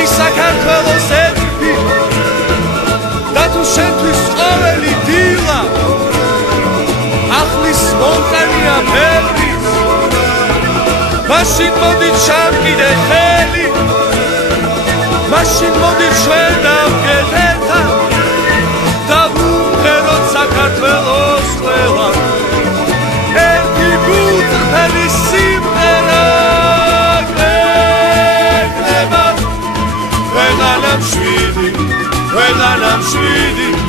არის საქართველოს ეთნი და თუ შენთვის ყოველი დილა ახლის მომტანია ბევრი მაშინ მოდით შევკიდე ხელი მაშინ მოდით ჩვენ დავდგეთ ერთად და ვუმღეროთ საქართველოს ყველა ერთი ბუთხელი სიმღერა გვექნება ქვეყანამ შვიდი